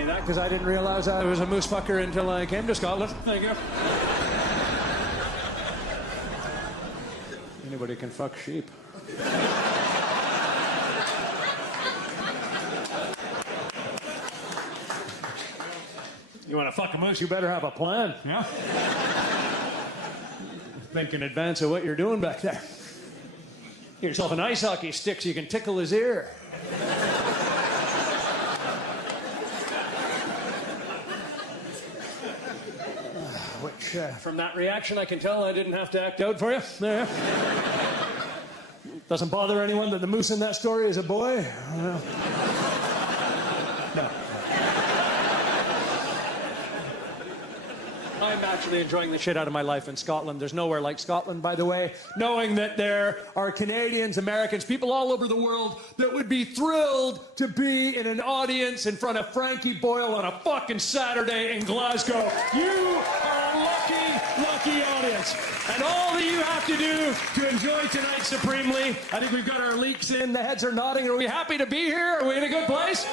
me that because I didn't realize I was a moose fucker until I came to Scotland. Thank you. Anybody can fuck sheep. You want to fuck a moose, you better have a plan. Yeah? Think in advance of what you're doing back there. Get yourself an ice hockey stick so you can tickle his ear. From that reaction, I can tell I didn't have to act out for you. There. Doesn't bother anyone that the moose in that story is a boy? No. I'm actually enjoying the shit out of my life in Scotland. There's nowhere like Scotland, by the way. Knowing that there are Canadians, Americans, people all over the world that would be thrilled to be in an audience in front of Frankie Boyle on a fucking Saturday in Glasgow. You are a lucky audience. And all that you have to do to enjoy tonight supremely, I think we've got our leaks in, the heads are nodding. Are we happy to be here? Are we in a good place?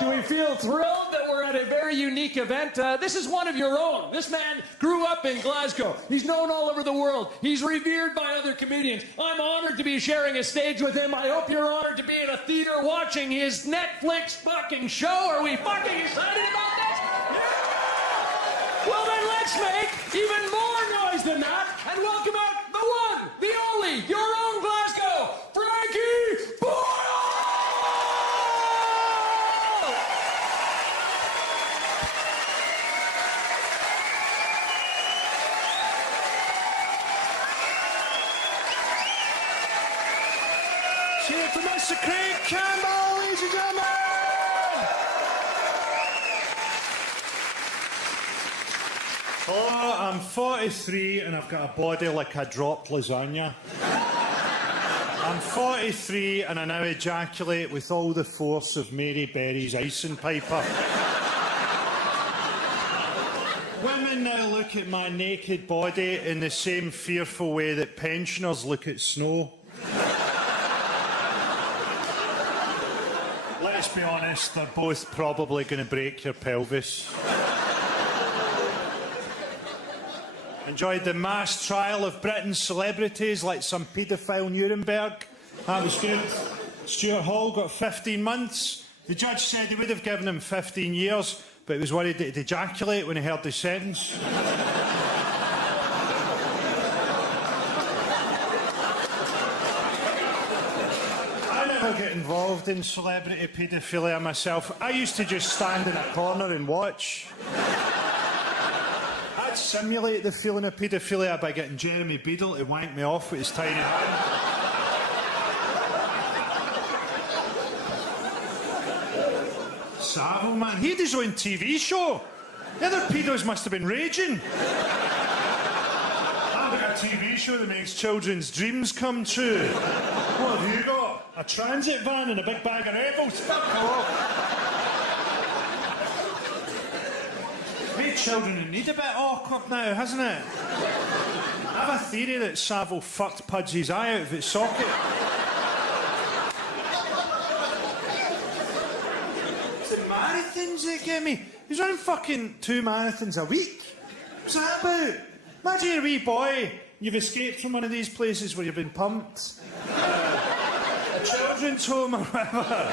Do we feel thrilled that we're at a very unique event? This is one of your own. This man grew up in Glasgow. He's known all over the world. He's revered by other comedians. I'm honored to be sharing a stage with him. I hope you're honored to be in a theater watching his Netflix fucking show. Are we fucking excited about this? Yeah! Well, then let's make even more noise than that and welcome out the one, the only, your own Glasgow, Frankie Boyle! Cheer for Mr. Craig Campbell, ladies and gentlemen! Hello, I'm 43 and I've got a body like a dropped lasagna. I'm 43 and I now ejaculate with all the force of Mary Berry's icing piper. Women now look at my naked body in the same fearful way that pensioners look at snow. Let's be honest, they're both probably going to break your pelvis. Enjoyed the mass trial of Britain's celebrities like some paedophile Nuremberg. That was good. Stuart Hall got 15 months. The judge said he would have given him 15 years, but he was worried that he'd ejaculate when he heard the sentence. I never get involved in celebrity paedophilia myself. I used to just stand in a corner and watch. I'd simulate the feeling of paedophilia by getting Jeremy Beadle to wank me off with his tiny hand. Savile, man, he had his own TV show. The other pedos must have been raging. I've got a TV show that makes children's dreams come true. What have you got? A transit van and a big bag of rebels? Fuck off. Made children who need a bit awkward now, hasn't it? I have a theory that Savile fucked Pudgy's eye out of its socket. It's the marathons that get me. He's running fucking 2 marathons a week. What's that about? Imagine you're a wee boy, you've escaped from one of these places where you've been pumped. A children's home or whatever.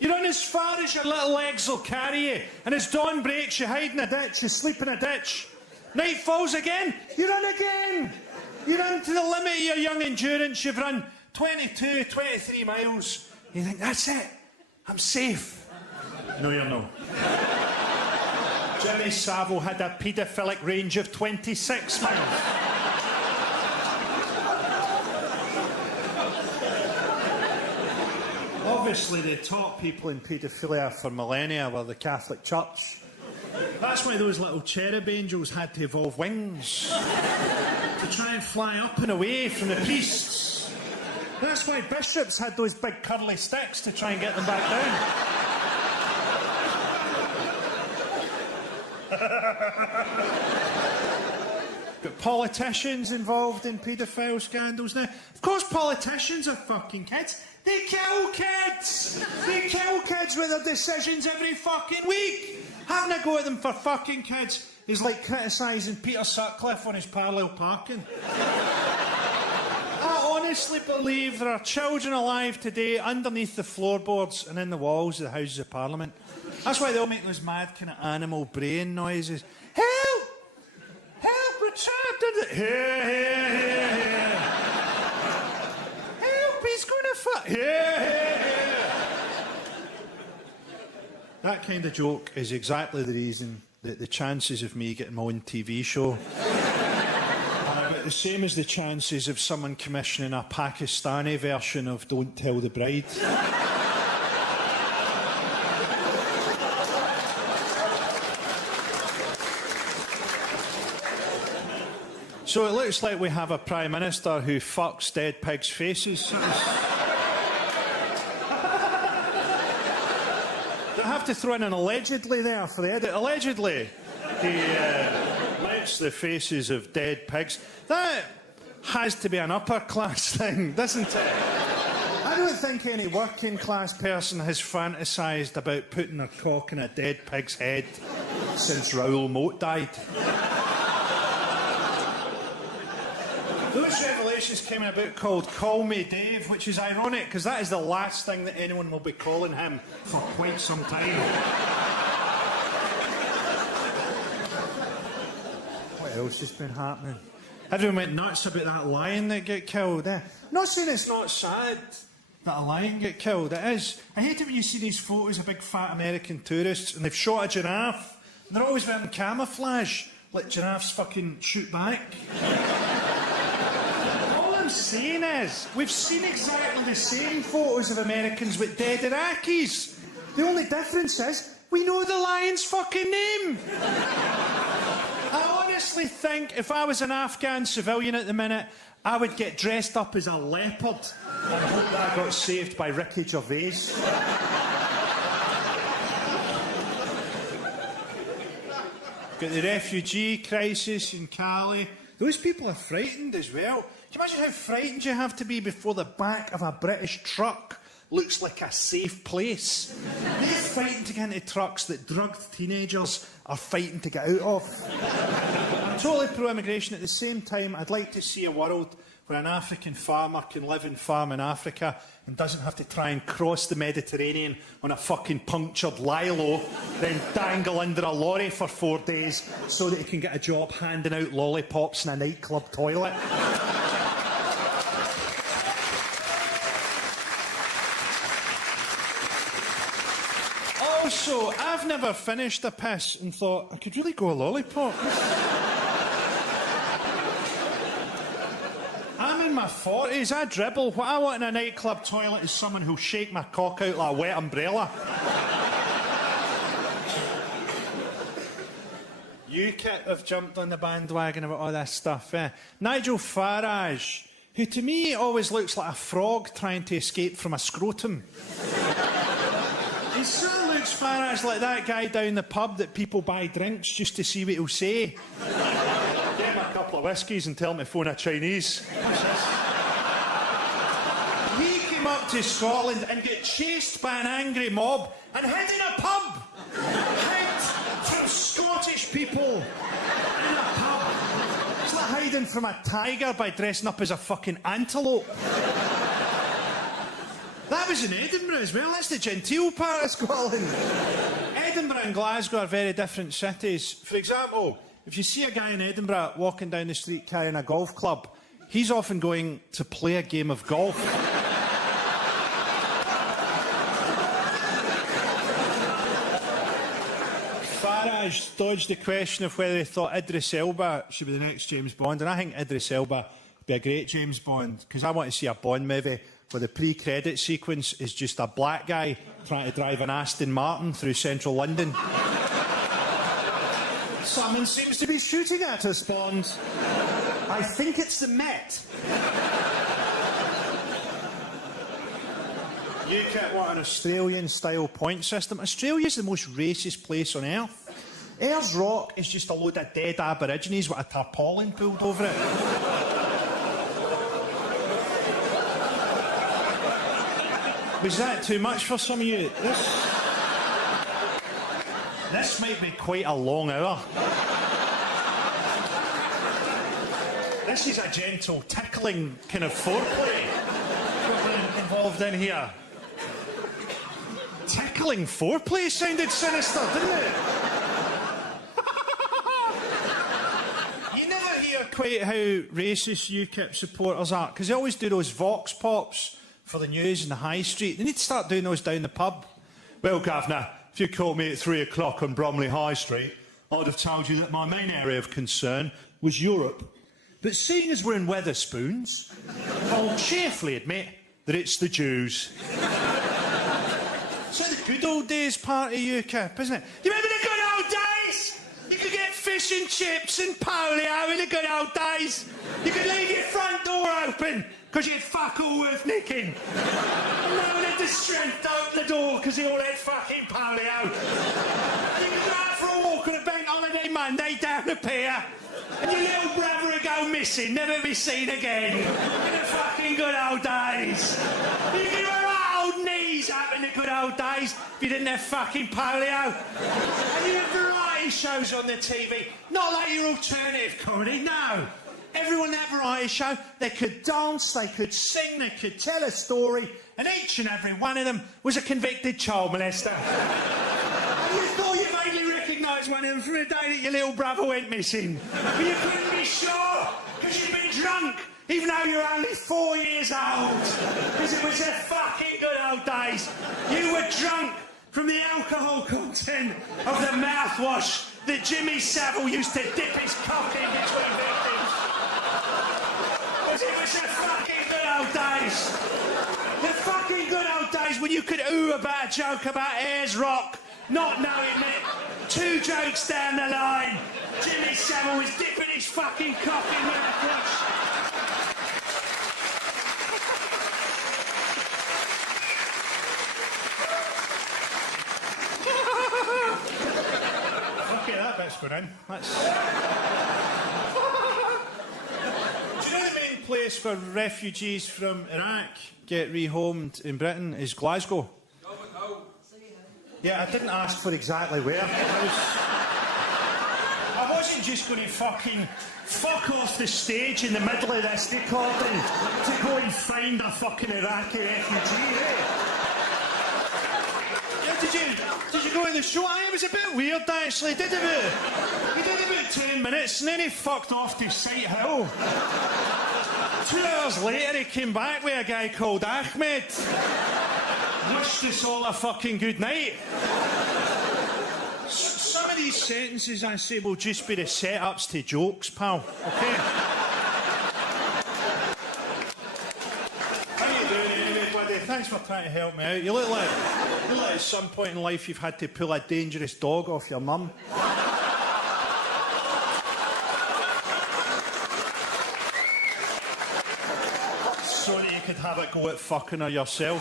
You run as far as your little legs will carry you, and as dawn breaks, you hide in a ditch, you sleep in a ditch. Night falls again, you run again. You run to the limit of your young endurance, you've run 22, 23 miles. You think, that's it, I'm safe. No, you're not. Jimmy Savile had a paedophilic range of 26 miles. Obviously, the top people in paedophilia for millennia were the Catholic Church. That's why those little cherub angels had to evolve wings to try and fly up and away from the priests. That's why bishops had those big curly sticks to try and get them back down. Got politicians involved in paedophile scandals now. Of course, politicians are fucking kids. They They kill kids! They kill kids with their decisions every fucking week! Having a go at them for fucking kids is like criticising Peter Sutcliffe on his parallel parking. I honestly believe there are children alive today underneath the floorboards and in the walls of the Houses of Parliament. That's why they all make those mad kind of animal brain noises. Help! Help, we're trapped! Here! Help, he's going to fuck! Here! That kind of joke is exactly the reason that the chances of me getting my own TV show are about the same as the chances of someone commissioning a Pakistani version of Don't Tell the Bride. So it looks like we have a Prime Minister who fucks dead pigs' faces. I have to throw in an allegedly there for the edit. Allegedly, he licks the faces of dead pigs. That has to be an upper class thing, doesn't it? I don't think any working class person has fantasised about putting their cock in a dead pig's head since Raoul Moat died. Those revelations came in a book called Call Me Dave, which is ironic because that is the last thing that anyone will be calling him for quite some time. What else has been happening? Everyone went nuts about that lion that got killed. I'm not saying it's not sad that a lion get killed. It is. I hate it when you see these photos of big fat American tourists and they've shot a giraffe and they're always wearing camouflage, like giraffes fucking shoot back. All I'm saying is, we've seen exactly the same photos of Americans with dead Iraqis. The only difference is, we know the lion's fucking name. I honestly think if I was an Afghan civilian at the minute, I would get dressed up as a leopard. I hope that got saved by Ricky Gervais. Got the refugee crisis in Cali. Those people are frightened as well. Can you imagine how frightened you have to be before the back of a British truck looks like a safe place? They're frightened to get into trucks that drugged teenagers are fighting to get out of. I'm totally pro-immigration. At the same time, I'd like to see a world where an African farmer can live and farm in Africa and doesn't have to try and cross the Mediterranean on a fucking punctured Lilo, then dangle under a lorry for 4 days so that he can get a job handing out lollipops in a nightclub toilet. Also, I've never finished a piss and thought, I could really go a lollipop. I'm in my 40s, I dribble. What I want in a nightclub toilet is someone who'll shake my cock out like a wet umbrella. UKIP have jumped on the bandwagon about all this stuff. Nigel Farage, who to me always looks like a frog trying to escape from a scrotum. He sort of looks, Farage, like that guy down the pub that people buy drinks just to see what he'll say. Get him a couple of whiskies and tell him to phone a Chinese. He came up to Scotland and got chased by an angry mob and hid in a pub. Hid from Scottish people in a pub. It's like hiding from a tiger by dressing up as a fucking antelope. That was in Edinburgh as well. That's the genteel part of Scotland. Edinburgh and Glasgow are very different cities. For example, if you see a guy in Edinburgh walking down the street carrying a golf club, he's often going to play a game of golf. Farage dodged the question of whether he thought Idris Elba should be the next James Bond, and I think Idris Elba would be a great James Bond, because I want to see a Bond movie where the pre-credit sequence is just a black guy trying to drive an Aston Martin through central London. Someone seems to be shooting at us, Bond. I think it's the Met. UKIP want an Australian-style point system. Australia's the most racist place on earth. Ayers Rock is just a load of dead Aborigines with a tarpaulin pulled over it. Was that too much for some of you? This might be quite a long hour. This is a gentle, tickling kind of foreplay involved in here. Tickling foreplay sounded sinister, didn't it? You never hear quite how racist UKIP supporters are, because they always do those vox pops for the news in the high street. They need to start doing those down the pub. Well, Governor, if you called me at 3 o'clock on Bromley High Street, I'd have told you that my main area of concern was Europe. But seeing as we're in Wetherspoons, I'll cheerfully admit that it's the Jews. It's like the good old days part of UKIP, isn't it? Do you remember the good old days? You could get fish and chips and polio in the good old days. You could leave your front door open because you had fuck all worth nicking. And no one had the strength to open the door because they all had fucking polio. You could go out for a walk on a bank holiday Monday down the pier. And your little brother would go missing, never be seen again. In the fucking good old days. You could wear old knees up in the good old days if you didn't have fucking polio. And you had variety shows on the TV. Not like your alternative comedy, no. Everyone in that variety show, they could dance, they could sing, they could tell a story, and each and every one of them was a convicted child molester. And you thought you vaguely recognised one of them from the day that your little brother went missing. But you couldn't be sure, because you'd been drunk, even though you were only 4 years old. Because it was the fucking good old days. You were drunk from the alcohol content of the mouthwash that Jimmy Savile used to dip his cock in between victims. Because it was the fucking good old days. The fucking good old days when you could ooh about a joke about Ayers Rock, not knowing it. 2 jokes down the line, Jimmy Savile was dipping his fucking cock in mouthwash. Okay, that bit's going in. Do you know the main place where refugees from Iraq get rehomed in Britain is Glasgow? Yeah, I didn't ask for exactly where. I wasn't just going to fucking fuck off the stage in the middle of this recording to go and find a fucking Iraqi refugee, eh? Did you go to the show? It was a bit weird, actually. He did about 10 minutes and then he fucked off to Sight Hill. 2 hours later he came back with a guy called Ahmed. Wished us all a fucking good night. Some of these sentences I say will just be the setups to jokes, pal. Okay? How you doing anyway, buddy? Thanks for trying to help me out. You look like at some point in life you've had to pull a dangerous dog off your mum. So that you could have a go at fucking her yourself.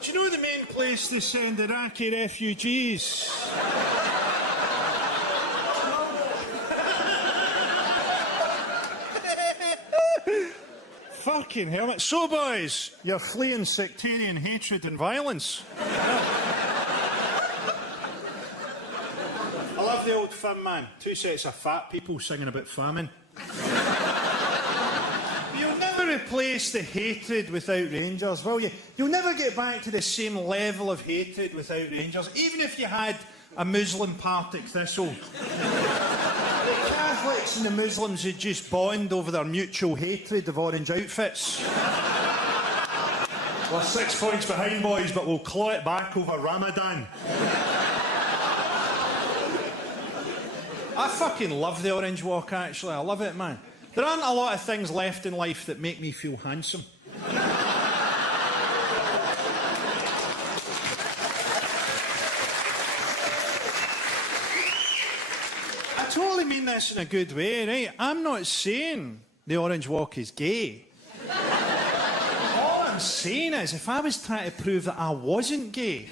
Do you know the main place to send Iraqi refugees? Fucking hell. So, boys, you're fleeing sectarian hatred and violence. I love the old film, man. 2 sets of fat people singing about famine. You'll never replace the hatred without Rangers, will you? You'll never get back to the same level of hatred without Rangers, even if you had a Muslim Partick Thistle. The Catholics and the Muslims would just bond over their mutual hatred of orange outfits. We're 6 points behind, boys, but we'll claw it back over Ramadan. I fucking love the Orange Walk, actually. I love it, man. There aren't a lot of things left in life that make me feel handsome. I totally mean this in a good way, right? I'm not saying the Orange Walk is gay. All I'm saying is, if I was trying to prove that I wasn't gay,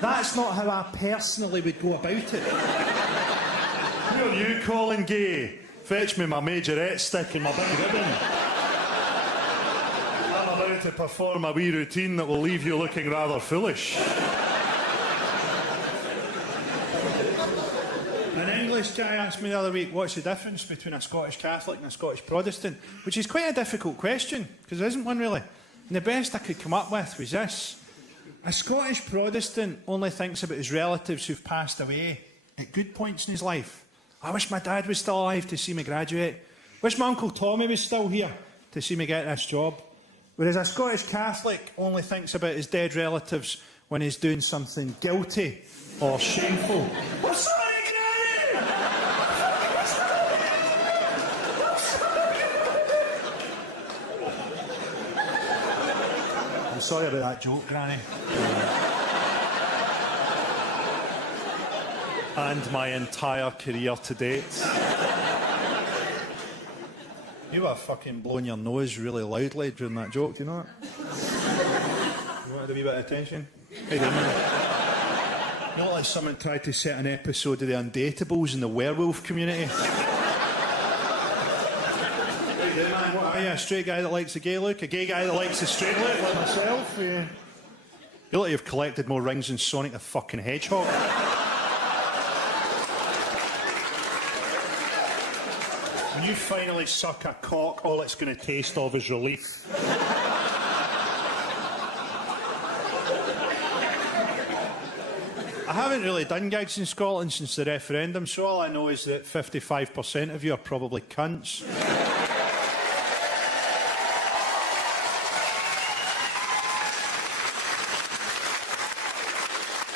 That's not how I personally would go about it. Who are you calling gay? Fetch me my majorette stick and my big ribbon. I'm about to perform a wee routine that will leave you looking rather foolish. An English guy asked me the other week, what's the difference between a Scottish Catholic and a Scottish Protestant? Which is quite a difficult question, because there isn't one really. And the best I could come up with was this. A Scottish Protestant only thinks about his relatives who've passed away at good points in his life. I wish my dad was still alive to see me graduate. Wish my Uncle Tommy was still here to see me get this job. Whereas a Scottish Catholic only thinks about his dead relatives when he's doing something guilty or shameful. I'm sorry, Granny! I'm sorry about that joke, Granny. And my entire career to date. You were fucking blowing your nose really loudly during that joke, do you know that? You wanted a wee bit of attention? Hey, not like someone tried to set an episode of The Undateables in the werewolf community. Hey, man, what are you? A straight guy that likes a gay look? A gay guy that likes a straight look, like myself? Yeah. You look like you've collected more rings than Sonic the fucking Hedgehog. When you finally suck a cock, all it's going to taste of is relief. I haven't really done gigs in Scotland since the referendum, so all I know is that 55% of you are probably cunts.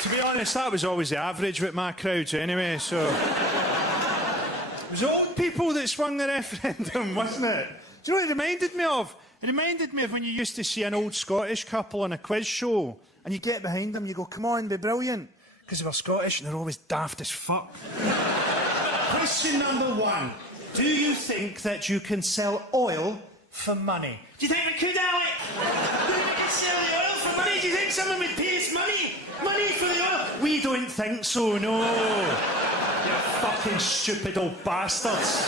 To be honest, that was always the average with my crowds anyway, so... It was old people that swung the referendum, wasn't it? Do you know what it reminded me of? It reminded me of when you used to see an old Scottish couple on a quiz show, and you get behind them, you go, come on, be brilliant. Because they were Scottish and they're always daft as fuck. Question number 1. Do you think that you can sell oil for money? Do you think we could, Alec? Do you think we could sell the oil for money? Do you think someone would pay us money? Money for the oil? We don't think so, no. You fucking stupid old bastards.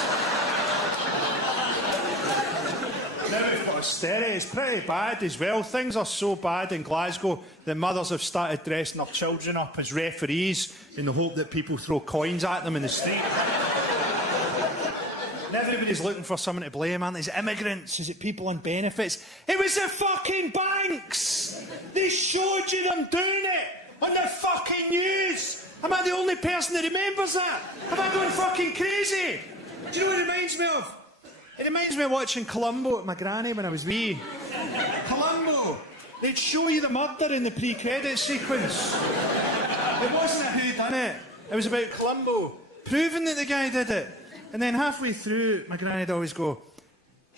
Now we've got austerity. It's pretty bad as well. Things are so bad in Glasgow that mothers have started dressing their children up as referees in the hope that people throw coins at them in the street. And everybody's looking for someone to blame, aren't they? Is it immigrants? Is it people on benefits? It was the fucking banks! They showed you them doing it on the fucking news! Am I the only person that remembers that? Have I gone fucking crazy? Do you know what it reminds me of? It reminds me of watching Columbo with my granny when I was wee. Columbo! They'd show you the murder in the pre-credit sequence. It wasn't a whodunit. It was about Columbo proving that the guy did it. And then halfway through, my granny'd always go,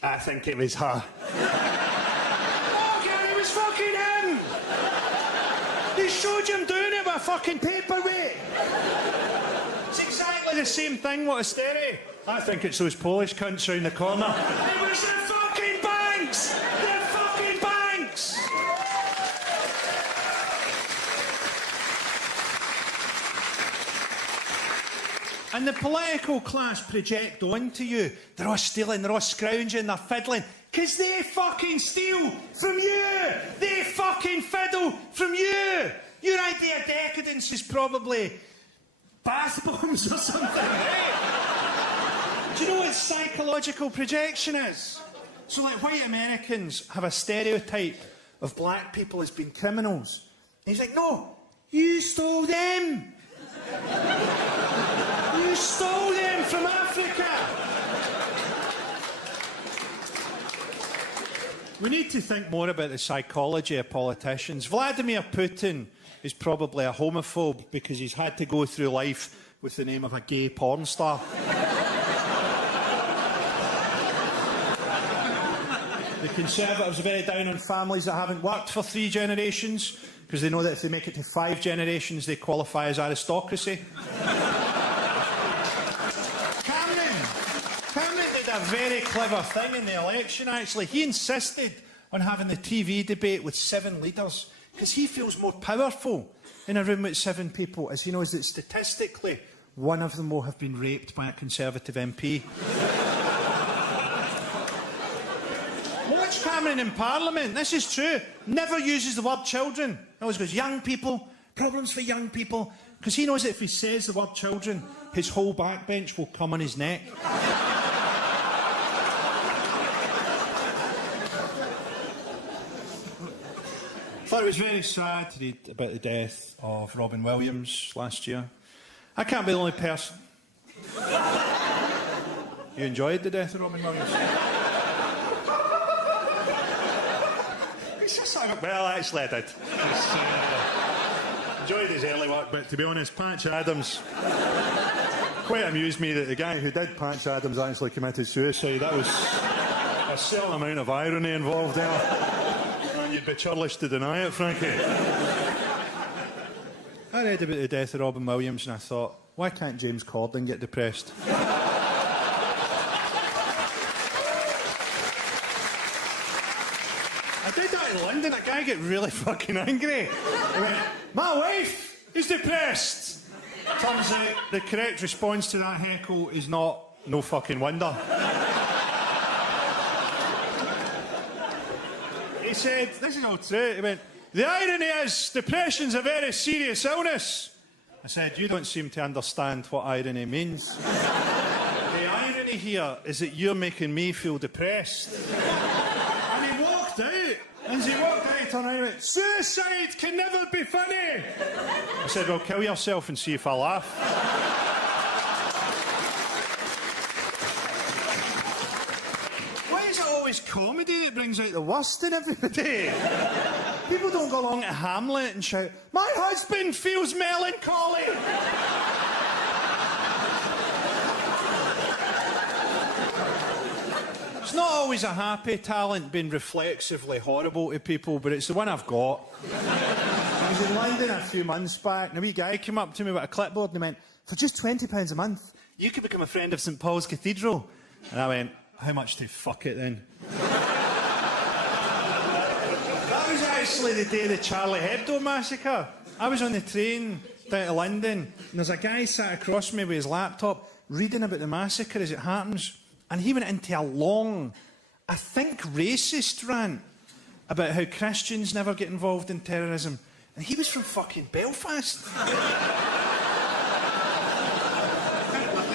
I think it was her. Oh, Granny, it was fucking him! They showed you him doing it with a fucking paperweight. It's exactly the same thing, what austerity. I think it's those Polish cunts round the corner. It was the fucking banks! The fucking banks! And the political class project onto you. They're all stealing, they're all scrounging, they're fiddling. Because they fucking steal from you! They fucking fiddle from you! Your idea of decadence is probably bath bombs or something, right? Do you know what psychological projection is? So, like, white Americans have a stereotype of black people as being criminals. And he's like, no, you stole them! You stole them from Africa! We need to think more about the psychology of politicians. Vladimir Putin is probably a homophobe because he's had to go through life with the name of a gay porn star. The Conservatives are very down on families that haven't worked for 3 generations because they know that if they make it to 5 generations, they qualify as aristocracy. Cameron did a very clever thing in the election, actually. He insisted on having the TV debate with 7 leaders. Because he feels more powerful in a room with 7 people, as he knows that statistically, one of them will have been raped by a Conservative MP. Watch Cameron in Parliament. This is true. Never uses the word children. He always goes, young people, problems for young people. Because he knows that if he says the word children, his whole backbench will come on his neck. I thought it was very sad to read about the death of Robin Williams last year. I can't be the only person. You enjoyed the death of Robin Williams? It's just like, well, actually I did. Enjoyed his early work, but to be honest, Patch Adams quite amused me that the guy who did Patch Adams actually committed suicide. That was a certain amount of irony involved there. You'd be churlish to deny it, Frankie. I read about the death of Robin Williams and I thought, why can't James Corden get depressed? I did that in London. A guy got really fucking angry. He went, my wife is depressed. Turns out the correct response to that heckle is not, no fucking wonder. He said, this is all true, he went, the irony is, depression's a very serious illness. I said, you don't seem to understand what irony means. The irony here is that you're making me feel depressed. And he walked out. And as he walked out, he turned around and went, suicide can never be funny. I said, well, kill yourself and see if I laugh. Why is it always comedy that brings out the worst in everybody? People don't go along to Hamlet and shout, my husband feels melancholy. It's not always a happy talent being reflexively horrible to people, but it's the one I've got. I was in London a few months back, and a wee guy came up to me with a clipboard and he went, for just £20 a month, you could become a friend of St Paul's Cathedral. And I went, how much to fuck it then? That was actually the day of the Charlie Hebdo massacre. I was on the train down to London, and there's a guy sat across me with his laptop reading about the massacre as it happens, and he went into a long, I think racist rant about how Christians never get involved in terrorism, and he was from fucking Belfast. I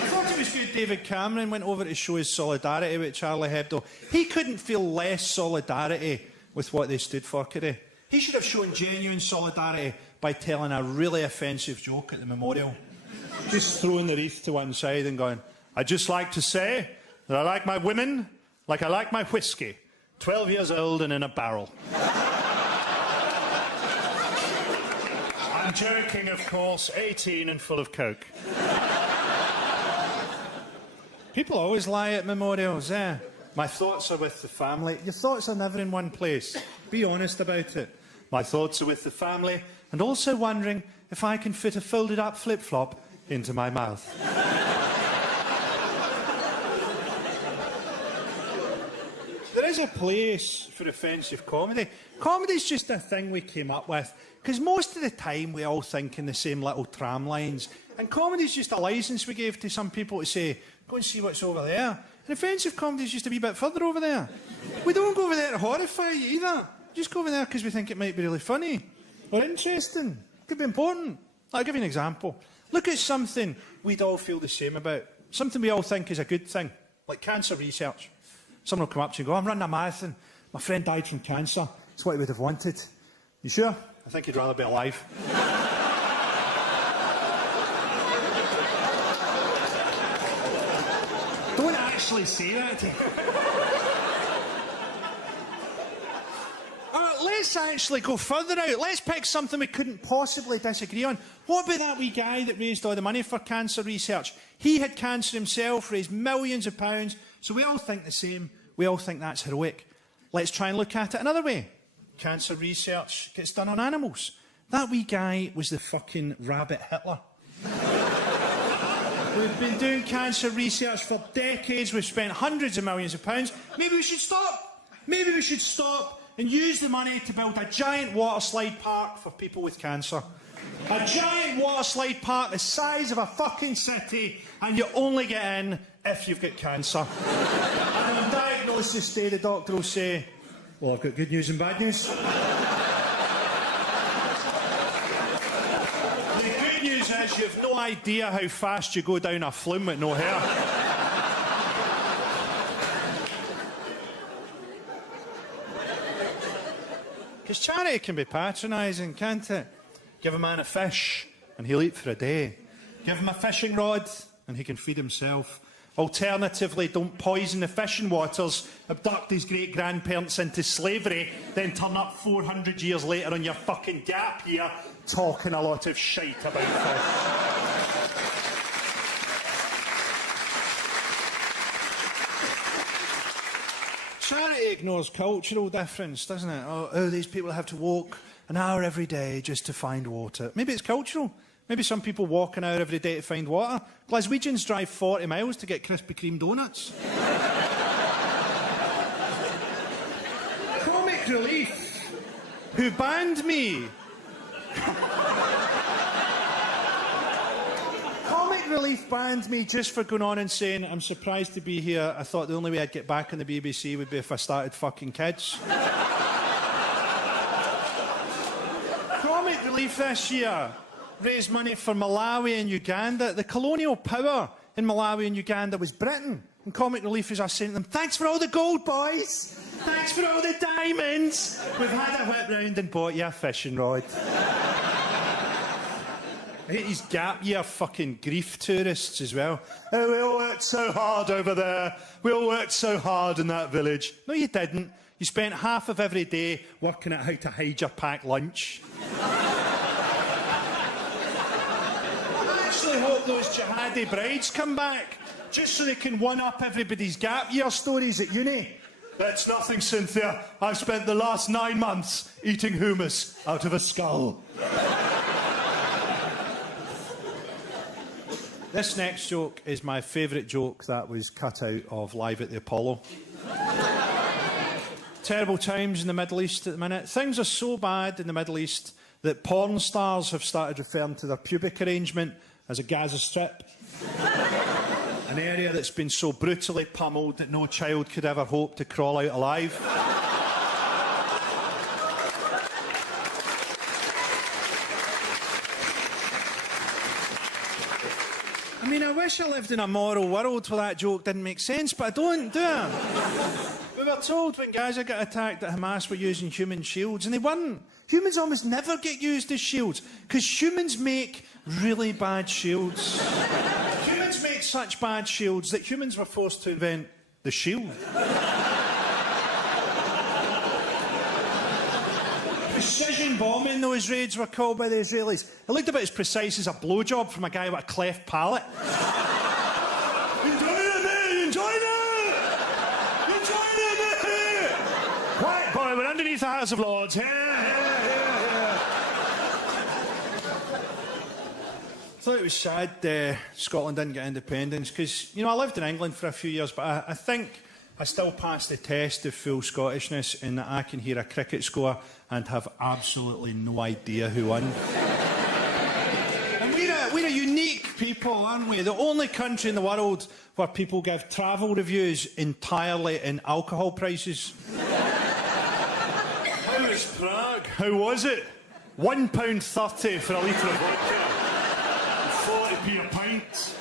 thought it was good David Cameron went over to show his solidarity with Charlie Hebdo. He couldn't feel less solidarity with what they stood for, could he? He should have shown genuine solidarity by telling a really offensive joke at the memorial. Just throwing the wreath to one side and going, I'd just like to say that I like my women like I like my whiskey, 12 years old and in a barrel. I'm joking, of course, 18 and full of coke. People always lie at memorials, eh? My thoughts are with the family. Your thoughts are never in one place. Be honest about it. My thoughts are with the family and also wondering if I can fit a folded up flip-flop into my mouth. There is a place for offensive comedy. Comedy's just a thing we came up with, because most of the time we all think in the same little tram lines, and comedy's just a licence we gave to some people to say, go and see what's over there. And offensive comedy's just a wee bit further over there. We don't go over there to horrify you either. Just go over there because we think it might be really funny or interesting. Could be important. I'll give you an example. Look at something we'd all feel the same about. Something we all think is a good thing, like cancer research. Someone will come up to you and go, I'm running a marathon. My friend died from cancer. It's what he would have wanted. You sure? I think he'd rather be alive. Don't actually say that. Let's actually go further out. Let's pick something we couldn't possibly disagree on. What about that wee guy that raised all the money for cancer research? He had cancer himself, raised millions of pounds, so we all think the same. We all think that's heroic. Let's try and look at it another way. Cancer research gets done on animals. That wee guy was the fucking rabbit Hitler. We've been doing cancer research for decades. We've spent hundreds of millions of pounds. Maybe we should stop. Maybe we should stop and use the money to build a giant water slide park for people with cancer. A giant water slide park the size of a fucking city, and you only get in if you've got cancer. And on diagnosis day, the doctor will say, well, I've got good news and bad news. The good news is you've no idea how fast you go down a flume with no hair. Because charity can be patronising, can't it? Give a man a fish and he'll eat for a day. Give him a fishing rod and he can feed himself. Alternatively, don't poison the fishing waters, abduct his great-grandparents into slavery, then turn up 400 years later on your fucking gap year talking a lot of shite about fish. Charity ignores cultural difference, doesn't it? Oh, these people have to walk an hour every day just to find water. Maybe it's cultural. Maybe some people walk an hour every day to find water. Glaswegians drive 40 miles to get Krispy Kreme donuts. Comic Relief, who banned me. Comic Relief banned me just for going on and saying, I'm surprised to be here. I thought the only way I'd get back on the BBC would be if I started fucking kids. Comic Relief this year raised money for Malawi and Uganda. The colonial power in Malawi and Uganda was Britain. And Comic Relief is us saying to them, thanks for all the gold, boys. Thanks for all the diamonds. We've had a whip round and bought you a fishing rod. I hate these gap year fucking grief tourists as well. Oh, we all worked so hard over there. We all worked so hard in that village. No, you didn't. You spent half of every day working out how to hide your packed lunch. I actually hope those jihadi brides come back, just so they can one-up everybody's gap year stories at uni. That's nothing, Cynthia. I've spent the last 9 months eating hummus out of a skull. This next joke is my favourite joke that was cut out of Live at the Apollo. Terrible times in the Middle East at the minute. Things are so bad in the Middle East that porn stars have started referring to their pubic arrangement as a Gaza Strip. An area that's been so brutally pummeled that no child could ever hope to crawl out alive. I mean, I wish I lived in a moral world where that joke didn't make sense, but I don't, do I? We were told when Gaza got attacked that Hamas were using human shields, and they weren't. Humans almost never get used as shields, because humans make really bad shields. Humans make such bad shields that humans were forced to invent the shield. Precision bombing, those raids were called by the Israelis. It looked about as precise as a blowjob from a guy with a cleft palate. Enjoy it, mate! Enjoy it! Enjoy it, mate! Quiet, boy, we're underneath the House of Lords. Here, here, here, here. I thought it was sad Scotland didn't get independence, because, you know, I lived in England for a few years, but I think I still passed the test of full Scottishness in that I can hear a cricket score and have absolutely no idea who won. And we're a unique people, aren't we? The only country in the world where people give travel reviews entirely in alcohol prices. How was Prague? How was it? £1.30 for a litre of vodka. 40p a pint.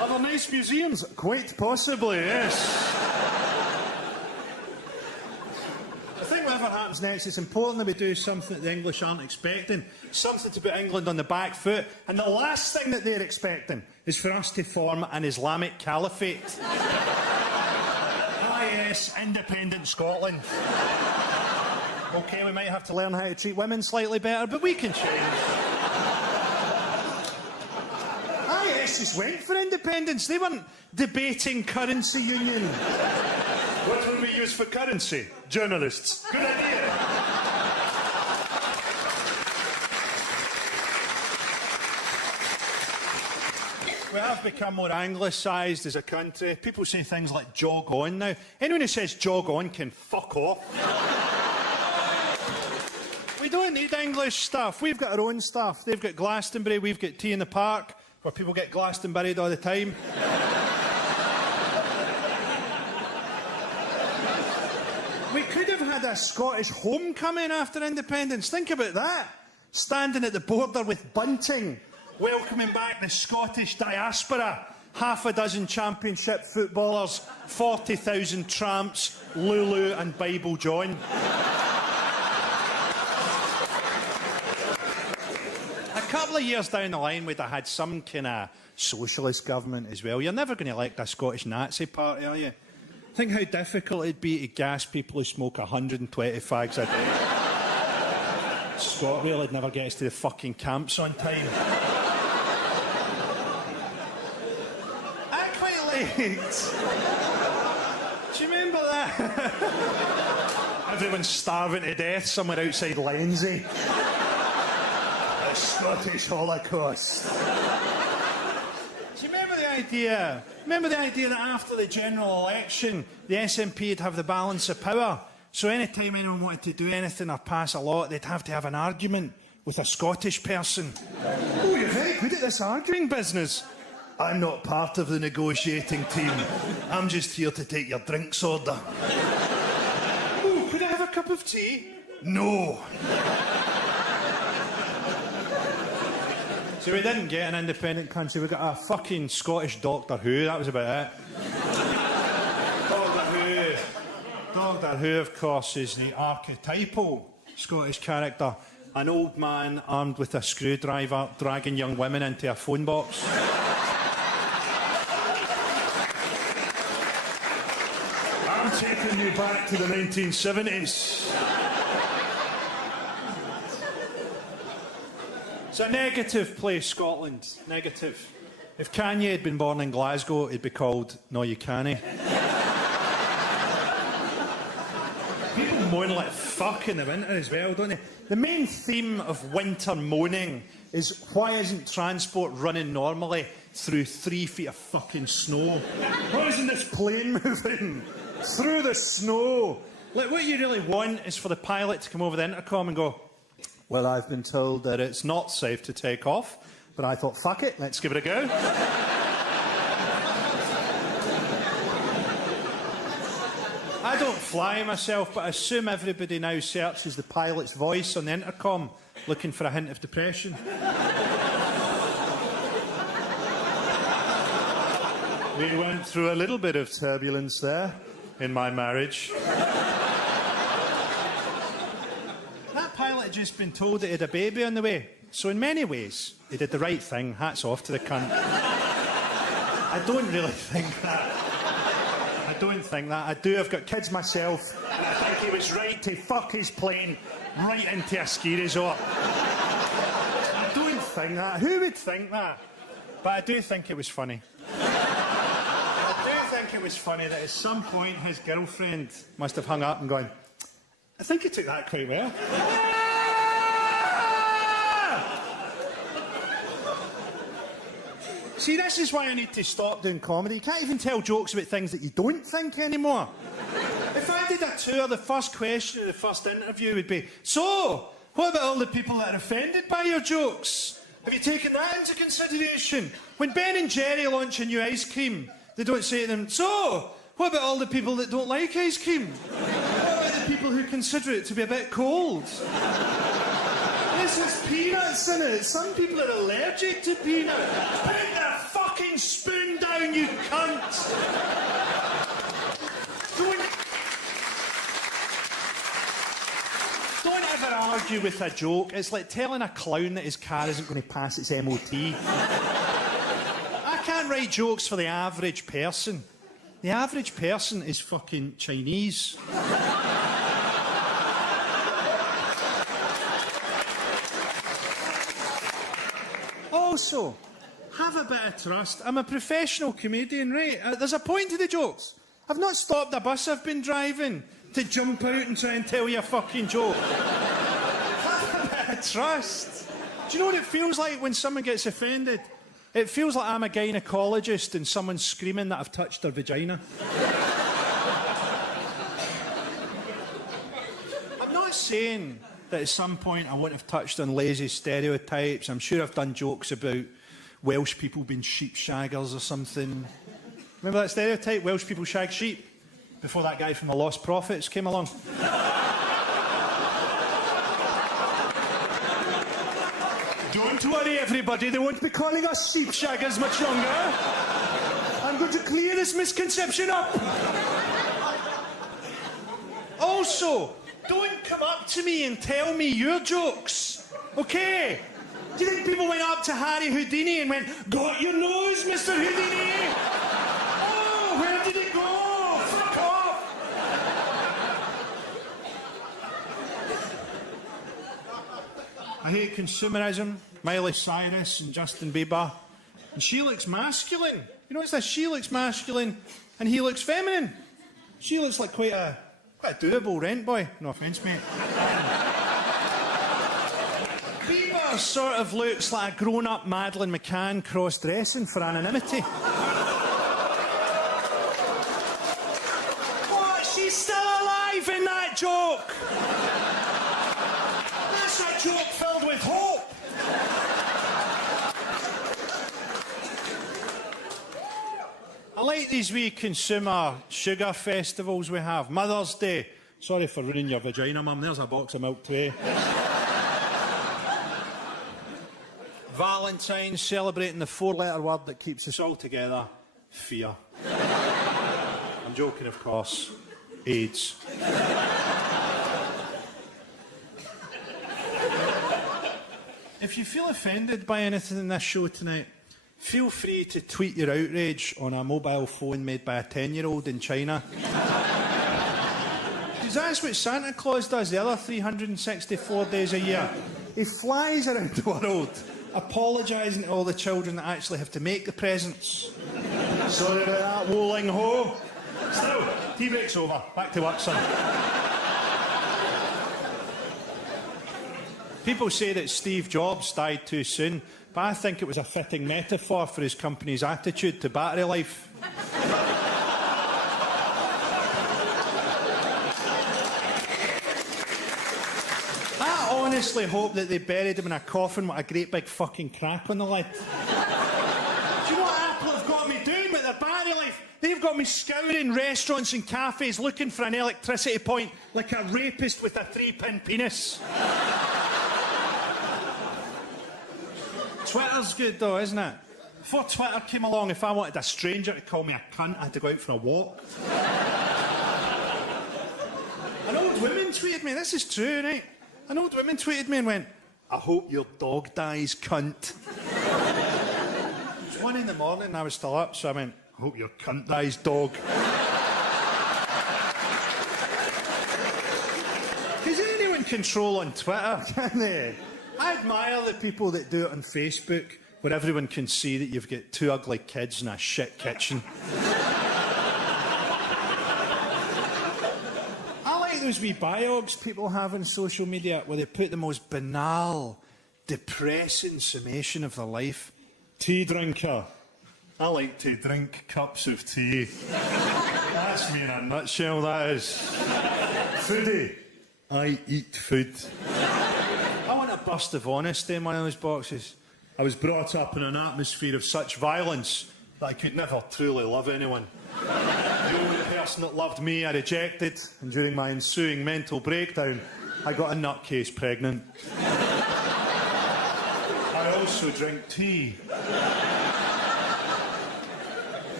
Are there nice museums? Quite possibly, yes. I think whatever happens next, it's important that we do something that the English aren't expecting, something to put England on the back foot, and the last thing that they're expecting is for us to form an Islamic caliphate. IS, independent Scotland. OK, we might have to learn how to treat women slightly better, but we can change. IS just went for independence. They weren't debating currency union. What will we use for currency? Journalists. Good idea. We have become more anglicised as a country. People say things like jog on now. Anyone who says jog on can fuck off. don't need English stuff. We've got our own stuff. They've got Glastonbury, we've got Tea in the Park, where people get Glastonburied all the time. We could have had a Scottish homecoming after independence. Think about that. Standing at the border with bunting, welcoming back the Scottish diaspora. Half a dozen championship footballers, 40,000 tramps, Lulu and Bible John. A couple of years down the line, we'd have had some kind of socialist government as well. You're never going to elect a Scottish Nazi party, are you? Think how difficult it'd be to gas people who smoke 120 fags a day. ScotRail would never get us to the fucking camps on time. I quite liked... Do you remember that? Everyone's starving to death somewhere outside Lenzie. The Scottish Holocaust. Do you remember the idea? Remember the idea that after the general election, the SNP would have the balance of power? So any time anyone wanted to do anything or pass a law, they'd have to have an argument with a Scottish person. Oh, you're very good at this arguing business. I'm not part of the negotiating team. I'm just here to take your drinks order. Oh, could I have a cup of tea? No. So we didn't get an independent country. We got a fucking Scottish Doctor Who. That was about it. Doctor Who. Doctor Who, of course, is the archetypal Scottish character. An old man armed with a screwdriver dragging young women into a phone box. I'm taking you back to the 1970s. It's a negative place, Scotland. Negative. If Kanye had been born in Glasgow, he'd be called No You Canny. People moan like fuck in the winter as well, don't they? The main theme of winter moaning is why isn't transport running normally through 3 feet of fucking snow? Why isn't this plane moving through the snow? Like, what you really want is for the pilot to come over the intercom and go, well, I've been told that it's not safe to take off, but I thought, fuck it, let's give it a go. I don't fly myself, but I assume everybody now searches the pilot's voice on the intercom, looking for a hint of depression. We went through a little bit of turbulence there in my marriage. That pilot had just been told that he had a baby on the way. So in many ways, he did the right thing. Hats off to the cunt. I don't really think that. I don't think that. I do. I've got kids myself. And I think he was right to fuck his plane right into a ski resort. I don't think that. Who would think that? But I do think it was funny. I do think it was funny that at some point his girlfriend must have hung up and gone, I think he took that quite well. See, this is why I need to stop doing comedy. You can't even tell jokes about things that you don't think anymore. If I did a tour, the first question of the first interview would be, so, what about all the people that are offended by your jokes? Have you taken that into consideration? When Ben and Jerry launch a new ice cream, they don't say to them, so, what about all the people that don't like ice cream? What about the people who consider it to be a bit cold? This has peanuts in it. Some people are allergic to peanuts. Put the fucking spoon down, you cunt! Don't ever argue with a joke. It's like telling a clown that his car isn't going to pass its MOT. I can't write jokes for the average person. The average person is fucking Chinese. Also, have a bit of trust. I'm a professional comedian, right? There's a point to the jokes. I've not stopped a bus I've been driving to jump out and try and tell you a fucking joke. Have a bit of trust. Do you know what it feels like when someone gets offended? It feels like I'm a gynaecologist and someone's screaming that I've touched their vagina. I'm not saying that at some point I wouldn't have touched on lazy stereotypes. I'm sure I've done jokes about Welsh people being sheep shaggers or something. Remember that stereotype? Welsh people shag sheep? Before that guy from the Lost Prophets came along. Don't worry, everybody. They won't be calling us sheep shaggers much longer. I'm going to clear this misconception up. Also, don't come up to me and tell me your jokes, okay? Do you think people went up to Harry Houdini and went, "Got your nose, Mr. Houdini"? Oh, where did it go? Fuck off! I hate consumerism, Miley Cyrus and Justin Bieber. And she looks masculine. You notice that? She looks masculine and he looks feminine. She looks like quite a doable rent boy. No offence, mate. Bieber sort of looks like a grown-up Madeleine McCann cross-dressing for anonymity. What? She's still alive in that joke? That's a joke filled with hope. I like these wee consumer sugar festivals we have. Mother's Day. Sorry for ruining your vagina, Mum. There's a box of milk tray. Valentine's, celebrating the 4-letter word that keeps us all together. Fear. I'm joking, of course. AIDS. If you feel offended by anything in this show tonight, feel free to tweet your outrage on a mobile phone made by a 10-year-old in China. Because that's what Santa Claus does the other 364 days a year. He flies around the world, apologising to all the children that actually have to make the presents. Sorry about that, Woling Ho. Still, tea break's over. Back to work, son. People say that Steve Jobs died too soon, but I think it was a fitting metaphor for his company's attitude to battery life. I honestly hope that they buried him in a coffin with a great big fucking crack on the lid. Do you know what Apple have got me doing with their battery life? They've got me scouring restaurants and cafes looking for an electricity point like a rapist with a 3-pin penis. Twitter's good though, isn't it? Before Twitter came along, if I wanted a stranger to call me a cunt, I had to go out for a walk. An old woman tweeted me, this is true, right? An old woman tweeted me and went, "I hope your dog dies, cunt." It was 1 in the morning and I was still up, so I went, "I hope your cunt dies, dog." Does anyone control on Twitter, can they? I admire the people that do it on Facebook, where everyone can see that you've got 2 ugly kids in a shit kitchen. I like those wee biogs people have on social media, where they put the most banal, depressing summation of their life. Tea drinker. I like to drink cups of tea. That's me in a nutshell, that is. Foodie. I eat food. I want a burst of honesty in one of those boxes. I was brought up in an atmosphere of such violence that I could never truly love anyone. The only person that loved me I rejected, and during my ensuing mental breakdown, I got a nutcase pregnant. I also drink tea.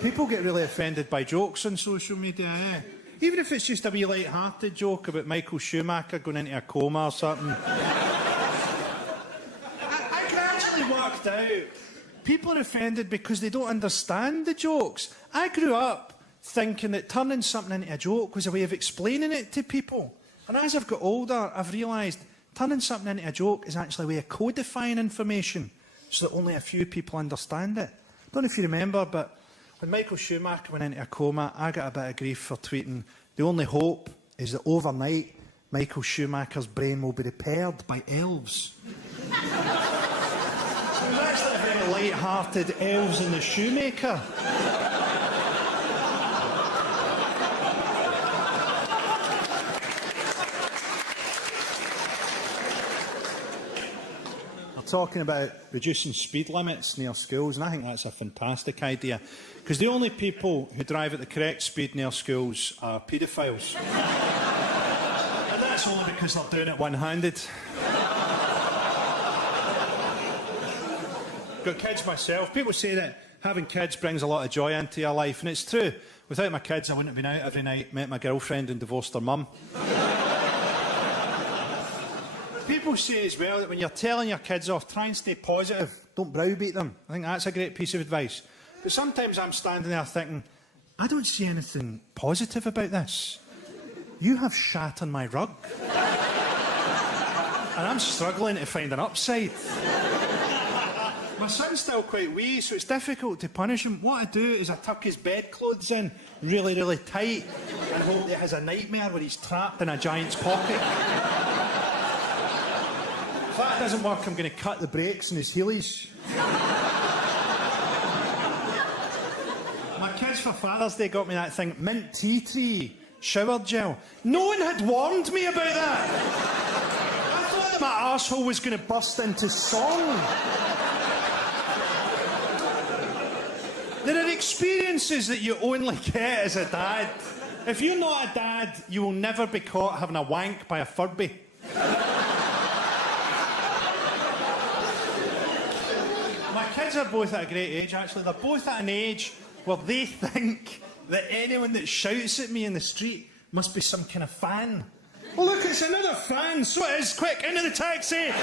People get really offended by jokes on social media, eh? Even if it's just a wee light-hearted joke about Michael Schumacher going into a coma or something. I gradually worked out people are offended because they don't understand the jokes. I grew up thinking that turning something into a joke was a way of explaining it to people. And as I've got older, I've realised turning something into a joke is actually a way of codifying information so that only a few people understand it. I don't know if you remember, but when Michael Schumacher went into a coma, I got a bit of grief for tweeting, "The only hope is that overnight, Michael Schumacher's brain will be repaired by elves." So it was actually a very light-hearted Elves and the Shoemaker. talking about reducing speed limits near schools, and I think that's a fantastic idea, because the only people who drive at the correct speed near schools are paedophiles. And that's only because they're doing it one-handed. Got kids myself. People say that having kids brings a lot of joy into your life, and it's true. Without my kids, I wouldn't have been out every night, met my girlfriend and divorced her mum. People say as well that when you're telling your kids off, try and stay positive. Don't browbeat them. I think that's a great piece of advice. But sometimes I'm standing there thinking, I don't see anything positive about this. You have shat on my rug. And I'm struggling to find an upside. My son's still quite wee, so it's difficult to punish him. What I do is I tuck his bedclothes in really, really tight and hope that he has a nightmare where he's trapped in a giant's pocket. If that doesn't work, I'm going to cut the brakes on his heelys. My kids for Father's Day got me that thing, mint tea tree shower gel. No one had warned me about that. I thought that my arsehole was going to burst into song. There are experiences that you only get as a dad. If you're not a dad, you will never be caught having a wank by a Furby. My kids are both at a great age, actually. They're both at an age where they think that anyone that shouts at me in the street must be some kind of fan. Oh, look, it's another fan. So it is. Quick, into the taxi. Into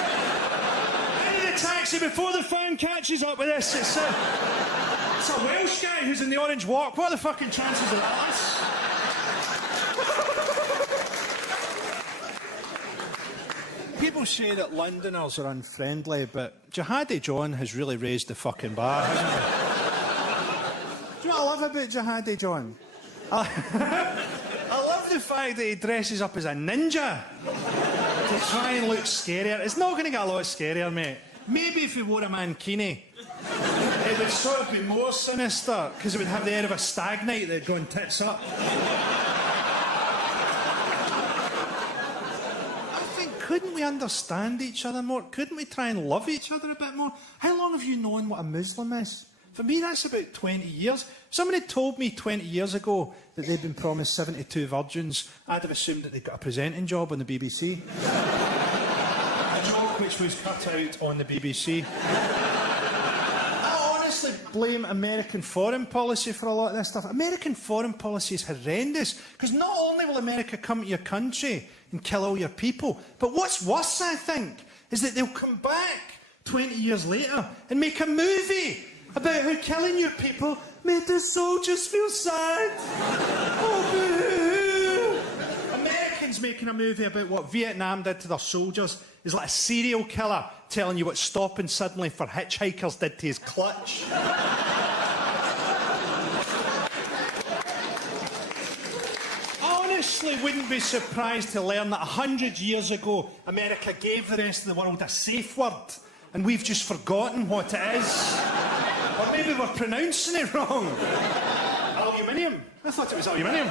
the taxi before the fan catches up with this. It's a Welsh guy who's in the Orange Walk. What are the fucking chances of that? People say that Londoners are unfriendly, but Jihadi John has really raised the fucking bar, hasn't he? Do you know what I love about Jihadi John? I love the fact that he dresses up as a ninja to try and look scarier. It's not going to get a lot scarier, mate. Maybe if he wore a mankini. It would sort of be more sinister, because it would have the air of a stag night that had gone tits up. I think, couldn't we understand each other more? Couldn't we try and love each other a bit more? How long have you known what a Muslim is? For me, that's about 20 years. If somebody told me 20 years ago that they'd been promised 72 virgins, I'd have assumed that they'd got a presenting job on the BBC. A joke which was cut out on the BBC. I honestly blame American foreign policy for a lot of this stuff. American foreign policy is horrendous, because not only will America come to your country and kill all your people, but what's worse, I think, is that they'll come back 20 years later and make a movie about how killing your people made the soldiers feel sad. Oh, boo-hoo. Americans making a movie about what Vietnam did to their soldiers is like a serial killer telling you what stopping suddenly for hitchhikers did to his clutch. I honestly wouldn't be surprised to learn that 100 years ago, America gave the rest of the world a safe word, and we've just forgotten what it is. Or maybe we're pronouncing it wrong. Aluminium. I thought it was aluminium.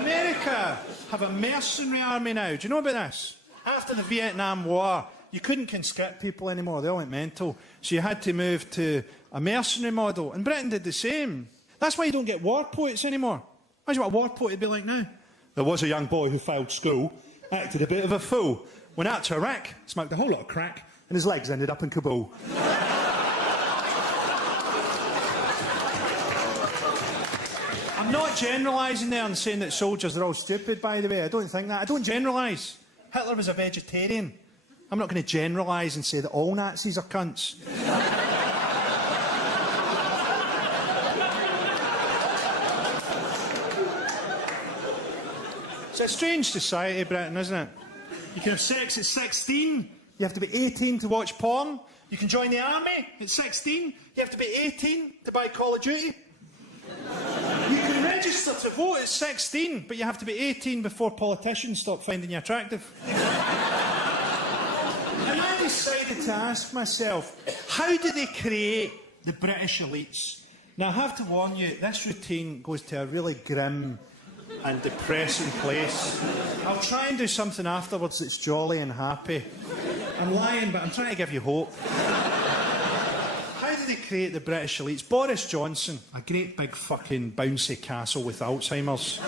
America have a mercenary army now. Do you know about this? After the Vietnam War, you couldn't conscript people anymore. They all went mental. So you had to move to a mercenary model. And Britain did the same. That's why you don't get war poets anymore. Imagine what a war poet would be like now. There was a young boy who failed school, acted a bit of a fool. Went out to Iraq, smoked a whole lot of crack, and his legs ended up in Kabul. I'm not generalising there and saying that soldiers are all stupid, by the way. I don't think that. I don't generalise. Hitler was a vegetarian. I'm not going to generalise and say that all Nazis are cunts. It's a strange society, Britain, isn't it? You can have sex at 16. You have to be 18 to watch porn. You can join the army at 16. You have to be 18 to buy Call of Duty. You can register to vote at 16, but you have to be 18 before politicians stop finding you attractive. And I decided to ask myself, how do they create the British elites? Now, I have to warn you, this routine goes to a really grim and depressing place. I'll try and do something afterwards that's jolly and happy. I'm lying, but I'm trying to give you hope. How did they create the British elites? Boris Johnson, a great big fucking bouncy castle with Alzheimer's. A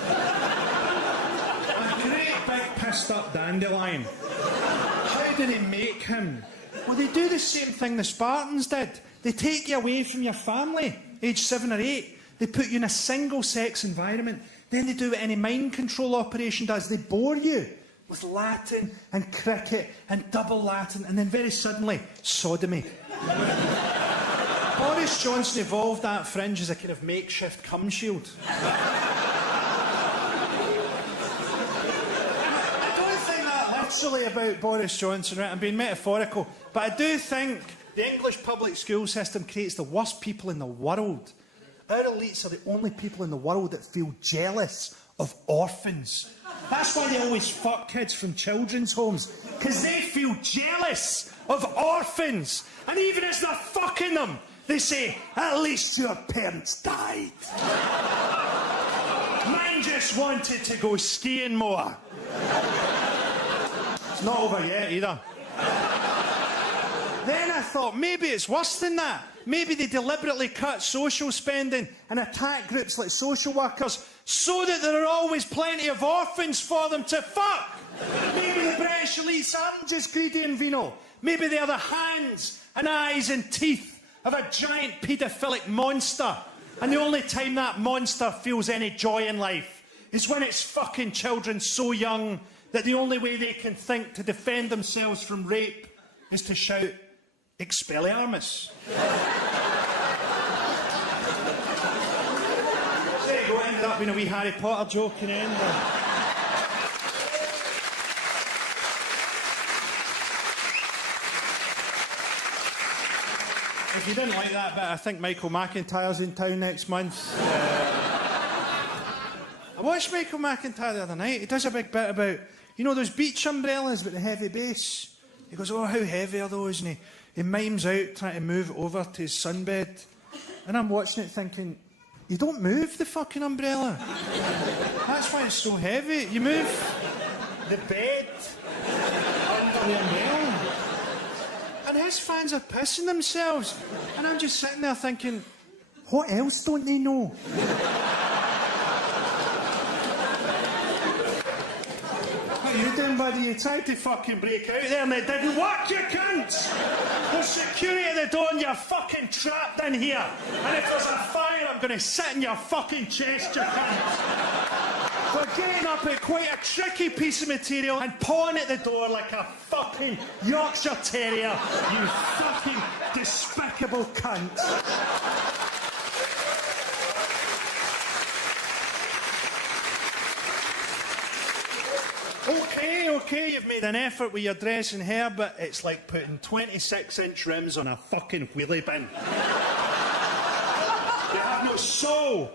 great big pissed up dandelion. How did they make him? Well, they do the same thing the Spartans did. They take you away from your family, age 7 or 8. They put you in a single-sex environment. Then they do what any mind control operation does. They bore you with Latin and cricket and double Latin, and then very suddenly, sodomy. Boris Johnson evolved that fringe as a kind of makeshift cum shield. I don't think that literally about Boris Johnson, right? I'm being metaphorical. But I do think the English public school system creates the worst people in the world. Our elites are the only people in the world that feel jealous of orphans. That's why they always fuck kids from children's homes, because they feel jealous of orphans. And even as they're fucking them, they say, at least your parents died. Mine just wanted to go skiing more. It's not over yet either. Then I thought, maybe it's worse than that. Maybe they deliberately cut social spending and attack groups like social workers so that there are always plenty of orphans for them to fuck. Maybe the British elites aren't just greedy and venal. Maybe they are the hands and eyes and teeth of a giant paedophilic monster. And the only time that monster feels any joy in life is when it's fucking children so young that the only way they can think to defend themselves from rape is to shout, Expelliarmus. There you go, ended up being a wee Harry Potter joke in the end. If you didn't like that bit, I think Michael McIntyre's in town next month. I watched Michael McIntyre the other night. He does a big bit about, you know, those beach umbrellas with the heavy base. He goes, oh, how heavy are those? And he mimes out trying to move it over to his sunbed. And I'm watching it thinking, you don't move the fucking umbrella. That's why it's so heavy. You move the bed under the umbrella. And his fans are pissing themselves. And I'm just sitting there thinking, what else don't they know? What are you doing, buddy? You tried to fucking break out there and it didn't work, you cunts! There's security at the door and you're fucking trapped in here. And if there's a fire, I'm going to sit in your fucking chest, you cunts! We're getting up at quite a tricky piece of material and pawing at the door like a fucking Yorkshire Terrier, you fucking despicable cunt. Okay, you've made an effort with your dress and hair, but it's like putting 26-inch rims on a fucking wheelie bin. You have no soul.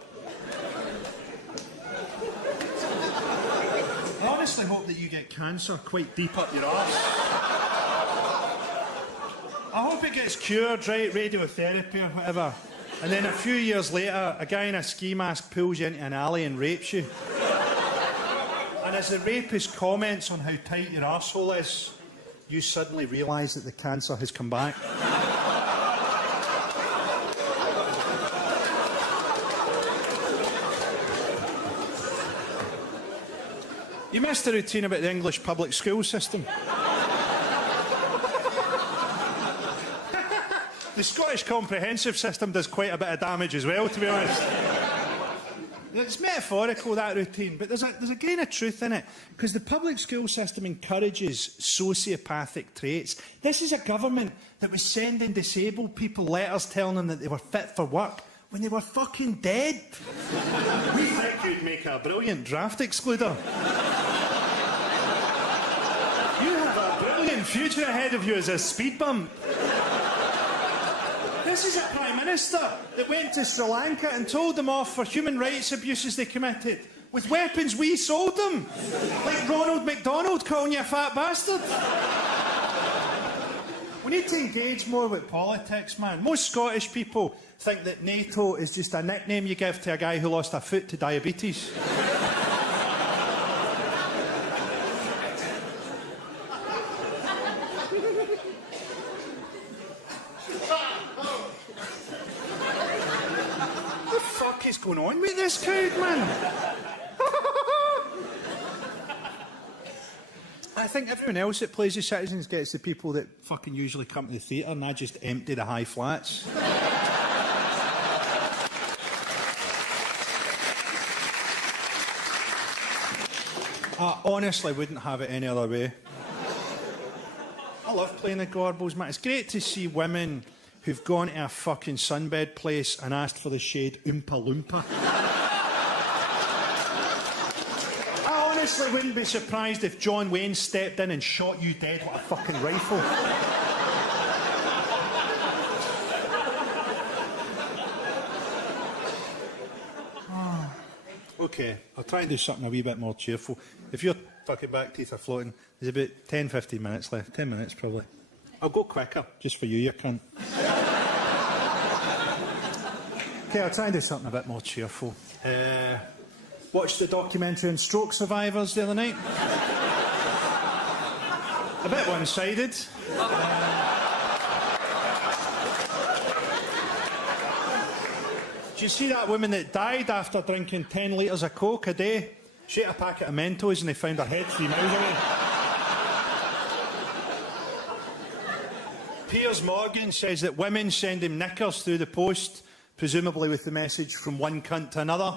I honestly hope that you get cancer quite deep up your arse. I hope it gets cured, right, radiotherapy or whatever. And then a few years later, a guy in a ski mask pulls you into an alley and rapes you. And as the rapist comments on how tight your arsehole is, you suddenly realise that the cancer has come back. You missed the routine about the English public school system. The Scottish comprehensive system does quite a bit of damage as well, to be honest. It's metaphorical, that routine, but there's a grain of truth in it, because the public school system encourages sociopathic traits. This is a government that was sending disabled people letters telling them that they were fit for work when they were fucking dead. We think you'd make a brilliant draft excluder. You have a brilliant future ahead of you as a speed bump. This is a Prime Minister that went to Sri Lanka and told them off for human rights abuses they committed with weapons we sold them. Like Ronald McDonald calling you a fat bastard. We need to engage more with politics, man. Most Scottish people think that NATO is just a nickname you give to a guy who lost a foot to diabetes. What the fuck is going on with this crowd, man? I think everyone else that plays the citizens gets the people that fucking usually come to the theatre, and I just empty the high flats. I honestly wouldn't have it any other way. I love playing the Gorbals, man. It's great to see women who've gone to a fucking sunbed place and asked for the shade Oompa Loompa. I honestly wouldn't be surprised if John Wayne stepped in and shot you dead with a fucking rifle. Okay, I'll try and do something a wee bit more cheerful. If your fucking back teeth are floating, there's about 10-15 minutes left. 10 minutes, probably. I'll go quicker, just for you cunt. Okay, I'll try and do something a bit more cheerful. Watched the documentary on stroke survivors the other night. A bit one-sided. Did you see that woman that died after drinking 10 litres of Coke a day? She ate a packet of Mentos and they found her head 3 miles away. Piers Morgan says that women send him knickers through the post, presumably with the message from one cunt to another.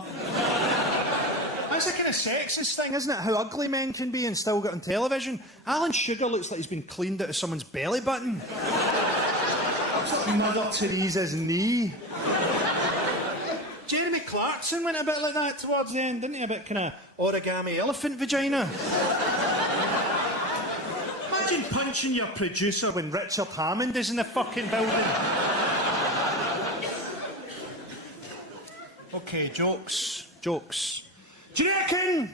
That's a kind of sexist thing, isn't it? How ugly men can be and still get on television. Alan Sugar looks like he's been cleaned out of someone's belly button. That's like Mother Teresa's knee. Jeremy Clarkson went a bit like that towards the end, didn't he? A bit kind of origami elephant vagina. Imagine punching your producer when Richard Hammond is in the fucking building. Okay, jokes. Jokes. Do you reckon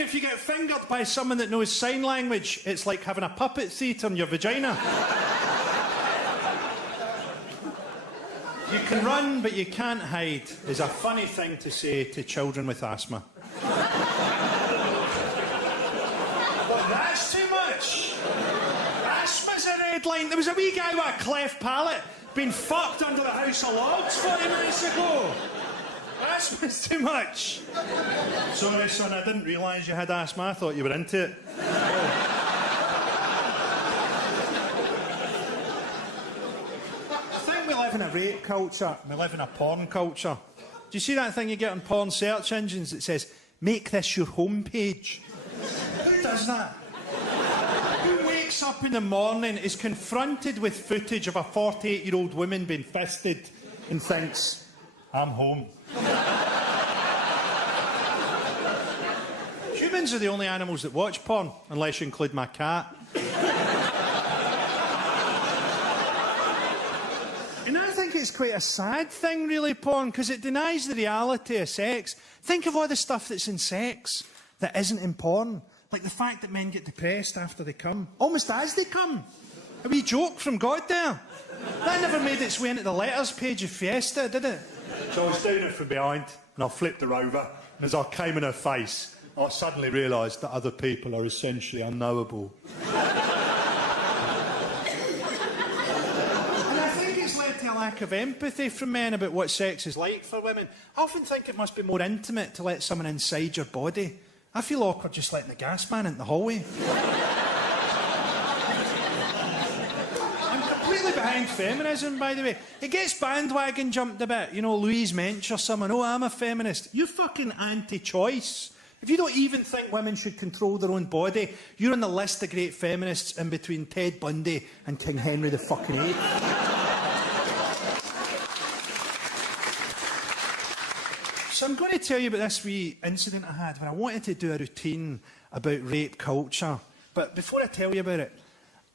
if you get fingered by someone that knows sign language, it's like having a puppet theatre in your vagina? You can run, but you can't hide, is a funny thing to say to children with asthma. But that's too much. Asthma's a red line. There was a wee guy with a cleft palate being fucked under the House of Lords 40 minutes ago. Asthma's too much. Sorry, son, I didn't realise you had asthma. I thought you were into it. We live in a rape culture. We live in a porn culture. Do you see that thing you get on porn search engines that says, make this your homepage? Who does that? Who wakes up in the morning, is confronted with footage of a 48-year-old woman being fisted and thinks, I'm home? Humans are the only animals that watch porn, unless you include my cat. And I think it's quite a sad thing, really, porn, because it denies the reality of sex. Think of all the stuff that's in sex that isn't in porn. Like the fact that men get depressed after they come, almost as they come. A wee joke from God there. That never made its way into the letters page of Fiesta, did it? So I was doing it from behind, and I flipped her over, and as I came in her face, I suddenly realised that other people are essentially unknowable. A lack of empathy from men about what sex is like for women. I often think it must be more intimate to let someone inside your body. I feel awkward just letting the gas man into the hallway. I'm completely behind feminism, by the way. It gets bandwagon jumped a bit. You know, Louise Mensch or someone, oh, I'm a feminist. You're fucking anti-choice. If you don't even think women should control their own body, you're on the list of great feminists in between Ted Bundy and King Henry the fucking VIII. So I'm going to tell you about this wee incident I had when I wanted to do a routine about rape culture. But before I tell you about it,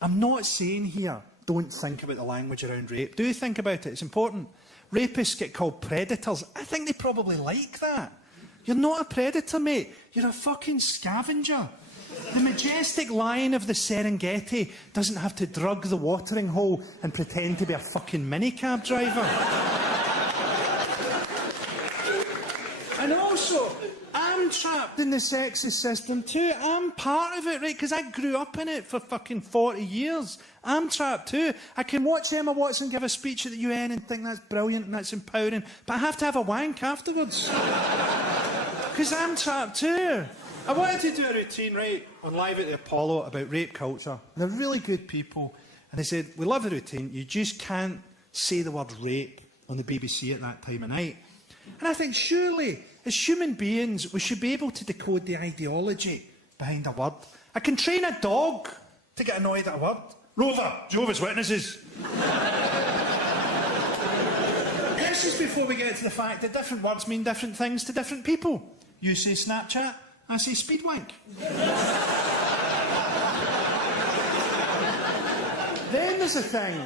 I'm not saying here, don't think about the language around rape. Do think about it, it's important. Rapists get called predators. I think they probably like that. You're not a predator, mate. You're a fucking scavenger. The majestic lion of the Serengeti doesn't have to drug the watering hole and pretend to be a fucking minicab driver. And also, I'm I'm trapped in the sexist system too. I'm part of it, right? Because I grew up in it for fucking 40 years. I'm trapped too. I can watch Emma Watson give a speech at the UN and think that's brilliant and that's empowering, but I have to have a wank afterwards. Because I'm trapped too. I wanted to do a routine, right, on Live at the Apollo about rape culture. And they're really good people. And they said, we love the routine, you just can't say the word rape on the BBC at that time of night. And I think, surely, as human beings, we should be able to decode the ideology behind a word. I can train a dog to get annoyed at a word. Rover, Jehovah's Witnesses. This is before we get to the fact that different words mean different things to different people. You say Snapchat, I say speedwank. Then there's a thing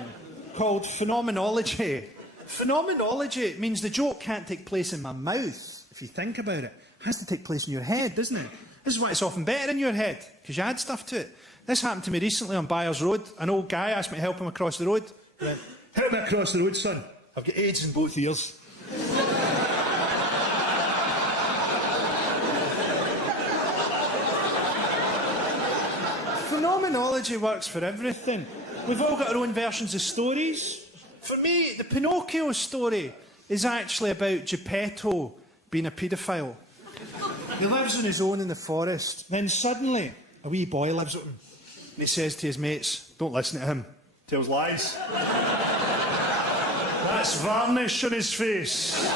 called phenomenology. Phenomenology means the joke can't take place in my mouth, if you think about it. It has to take place in your head, doesn't it? This is why it's often better in your head, because you add stuff to it. This happened to me recently on Byers Road. An old guy asked me to help him across the road. He went, help me across the road, son. I've got AIDS in both ears. Phenomenology works for everything. We've all got our own versions of stories. For me, the Pinocchio story is actually about Geppetto being a paedophile. He lives on his own in the forest. Then suddenly, a wee boy lives with him. And he says to his mates, don't listen to him. Tells lies. That's varnish on his face.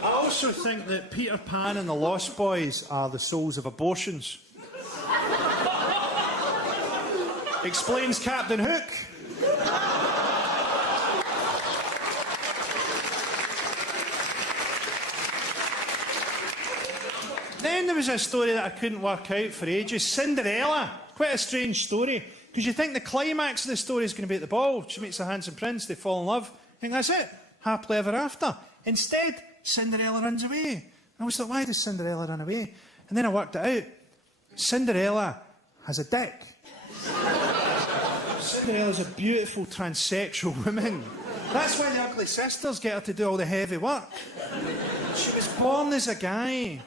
I also think that Peter Pan and the Lost Boys are the souls of abortions. Explains Captain Hook. Then there was a story that I couldn't work out for ages. Cinderella. Quite a strange story. Because you think the climax of the story is going to be at the ball. She meets the handsome prince, they fall in love. You think that's it. Happily ever after. Instead, Cinderella runs away. And I always thought, why does Cinderella run away? And then I worked it out. Cinderella has a dick. Cinderella's a beautiful transsexual woman. That's why the ugly sisters get her to do all the heavy work. She was born as a guy,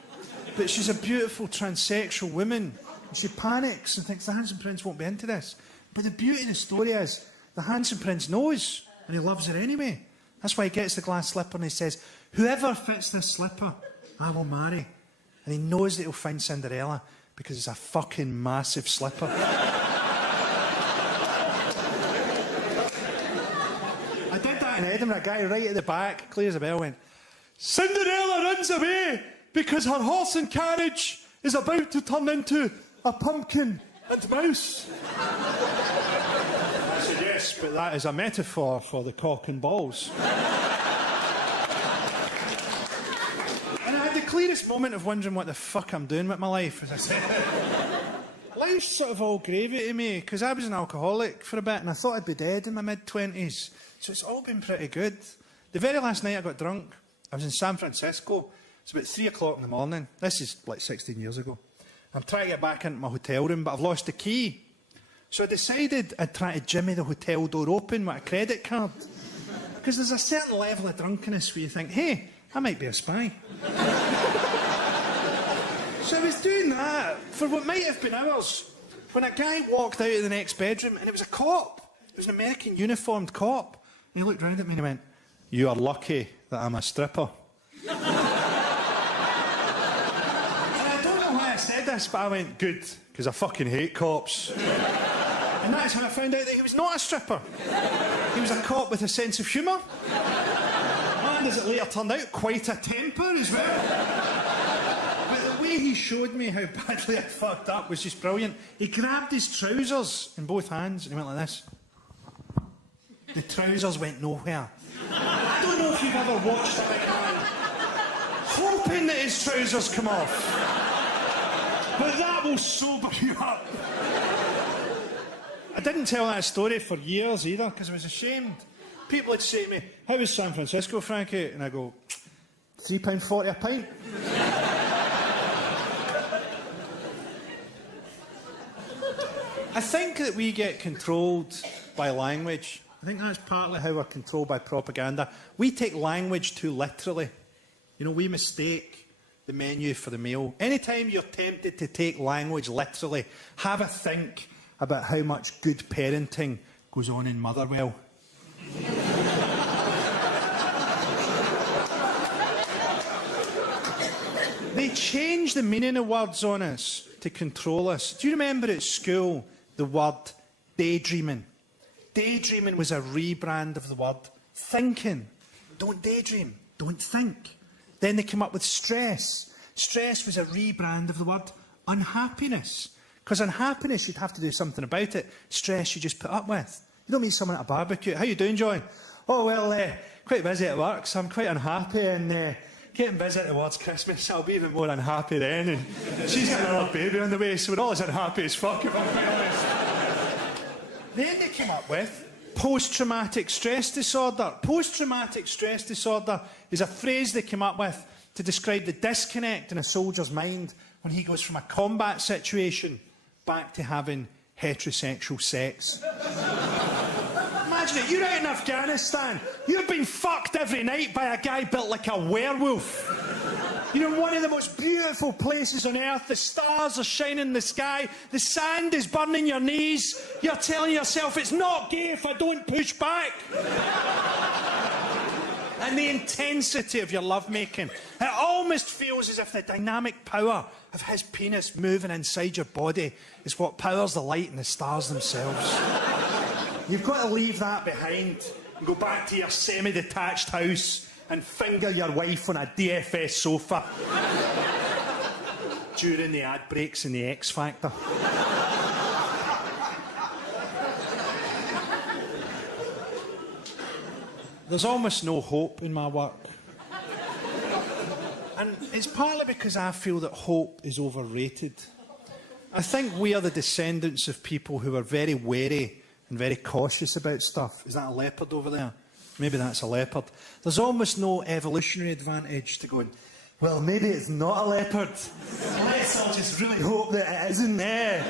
but she's a beautiful transsexual woman. And she panics and thinks the handsome prince won't be into this. But the beauty of the story is, the handsome prince knows, and he loves her anyway. That's why he gets the glass slipper and he says, whoever fits this slipper, I will marry. And he knows that he'll find Cinderella because it's a fucking massive slipper. I did that in Edinburgh. A guy right at the back, clear as a bell, went, Cinderella runs away because her horse and carriage is about to turn into a pumpkin and mouse. I said, yes, but that is a metaphor for the cock and balls. And I had the clearest moment of wondering what the fuck I'm doing with my life, as I said. Life's sort of all gravy to me, because I was an alcoholic for a bit, and I thought I'd be dead in my mid-20s. So it's all been pretty good. The very last night I got drunk, I was in San Francisco. It's about 3 o'clock in the morning. This is like 16 years ago. I'm trying to get back into my hotel room, but I've lost the key. So I decided I'd try to jimmy the hotel door open with a credit card. Because there's a certain level of drunkenness where you think, hey, I might be a spy. So I was doing that for what might have been hours, when a guy walked out of the next bedroom, and it was a cop. It was an American uniformed cop. And he looked round at me and he went, you are lucky that I'm a stripper. This, but I went, good, because I fucking hate cops. And that's how I found out that he was not a stripper. He was a cop with a sense of humour. And as it later turned out, quite a temper as well. But the way he showed me how badly I fucked up was just brilliant. He grabbed his trousers in both hands and he went like this. The trousers went nowhere. I don't know if you've ever watched a big man hoping that his trousers come off. But that will sober you up. I didn't tell that story for years either, because I was ashamed. People would say to me, how was San Francisco, Frankie? And I go, £3.40 a pint. I think that we get controlled by language. I think that's partly how we're controlled by propaganda. We take language too literally. You know, we mistake the menu for the meal. Anytime you're tempted to take language literally, have a think about how much good parenting goes on in Motherwell. They change the meaning of words on us to control us. Do you remember at school the word daydreaming? Daydreaming was a rebrand of the word thinking. Don't daydream, don't think. Then they came up with stress. Stress was a rebrand of the word unhappiness. Because unhappiness, you'd have to do something about it. Stress, you just put up with. You don't meet someone at a barbecue. How you doing, John? Oh, well, quite busy at work, so I'm quite unhappy, and getting busy towards Christmas, I'll be even more unhappy then. And she's got another baby on the way, so we're all as unhappy as fuck, if I'm quite honest. Then they came up with post-traumatic stress disorder. Post-traumatic stress disorder is a phrase they came up with to describe the disconnect in a soldier's mind when he goes from a combat situation back to having heterosexual sex. Imagine it, you're out in Afghanistan, you've been fucked every night by a guy built like a werewolf. You're in one of the most beautiful places on earth, the stars are shining in the sky, the sand is burning your knees, you're telling yourself it's not gay if I don't push back. And the intensity of your lovemaking, it almost feels as if the dynamic power of his penis moving inside your body is what powers the light and the stars themselves. You've got to leave that behind and go back to your semi-detached house and finger your wife on a DFS sofa during the ad breaks in the X Factor. There's almost no hope in my work. And it's partly because I feel that hope is overrated. I think we are the descendants of people who are very wary and very cautious about stuff. Is that a leopard over there? Maybe that's a leopard. There's almost no evolutionary advantage to going, well, maybe it's not a leopard. Let's all just really hope that it isn't there.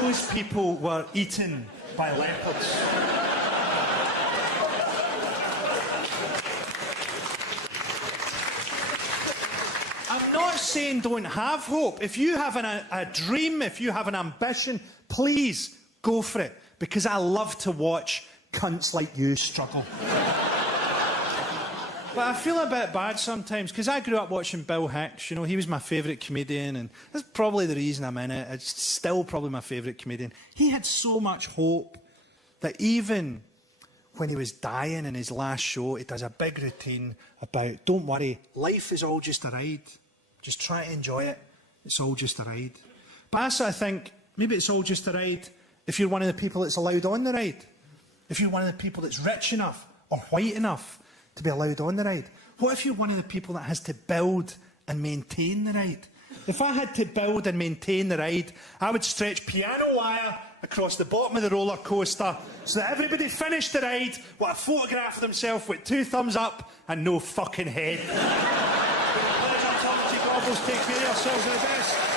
Those people were eaten by leopards. I'm not saying don't have hope. If you have a dream, if you have an ambition, please go for it. Because I love to watch cunts like you struggle. But I feel a bit bad sometimes, because I grew up watching Bill Hicks. You know, he was my favourite comedian, and that's probably the reason I'm in it. It's still probably my favourite comedian. He had so much hope that even when he was dying in his last show, he does a big routine about, don't worry, life is all just a ride. Just try to enjoy it. It's all just a ride. But I sort of think, maybe it's all just a ride if you're one of the people that's allowed on the ride. If you're one of the people that's rich enough or white enough to be allowed on the ride. What if you're one of the people that has to build and maintain the ride? If I had to build and maintain the ride, I would stretch piano wire across the bottom of the roller coaster so that everybody finished the ride with a photograph of themselves with 2 thumbs up and no fucking head. Pleasure talking to you, Gobbles. Take care of yourselves, the best.